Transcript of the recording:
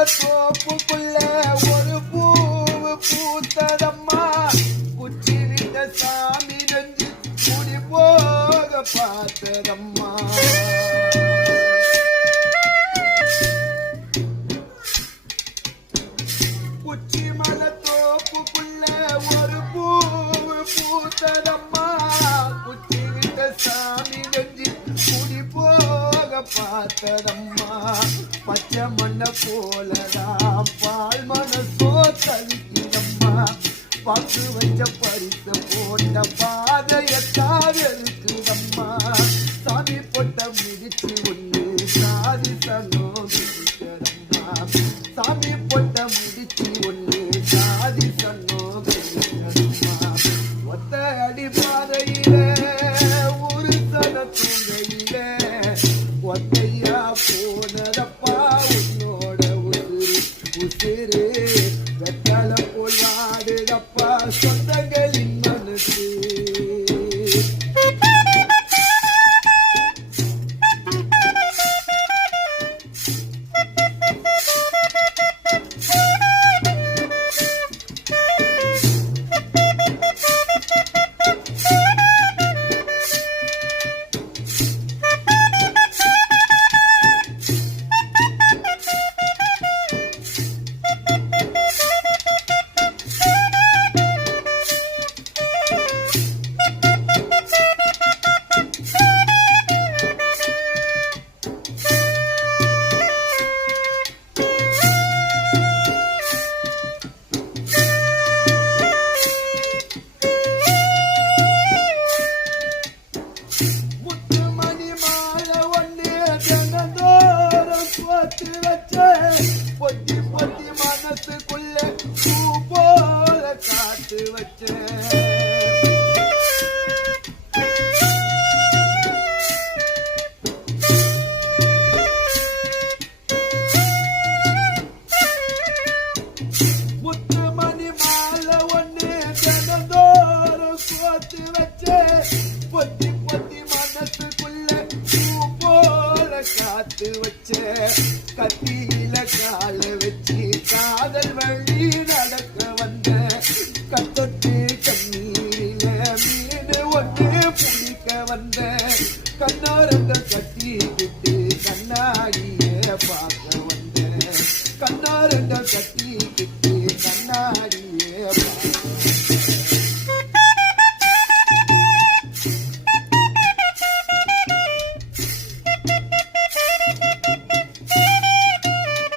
தோப்புக்குள்ள ஒரு பூவு பூத்ததம்மா குச்சி விட்ட சாமி நெஞ்சு குடி போக பார்த்ததம்மா குச்சி மலை தோப்புக்குள்ள ஒரு பூவு பூத்ததம்மா குச்சி விட்ட சாமி நெஞ்சு குடி போக பார்த்ததம்மா பச்சை மண்ண போலதான் பால் மனசோ தவிக்கிறம்மா பக்கு வச்ச பரிச போட்ட பாதையத்தான் இருக்குதம்மா சாமி பொட்ட மிதிச்சு ஒண்ணு சாதி சன்னோகிறம்மா சாமி பொட்ட முடிச்சு ஒண்ணு சாதி சன்னோகிறம்மா ஒத்த அடி பாதையில ஒரு சன தூங்கையில ஒத்தையா போனதப்பா உன்னோட உசிறு வெத்தல போலாடுதப்பா சொந்தங்களின் மனசு பொத்தி பொத்தி மனசுக்குள்ள பூ போல காத்து வச்ச முத்து மணி மாலை ஒண்ணு தினந்தோறும் கோத்து வச்ச பொத்தி பொத்தி மனசுக்குள்ள பூ போல காத்து வச்ச கத்தியில கால வச்சு காதல் வழி நடக்க வந்த கத்தொட்டு கண்ணீரில மீன் ஒன்று பிடிக்க வந்த கண்ணோரங்க கட்டிக்கிட்டு கண்ணாடிய பார்க்க வந்த கண்ணோரங்க கட்டி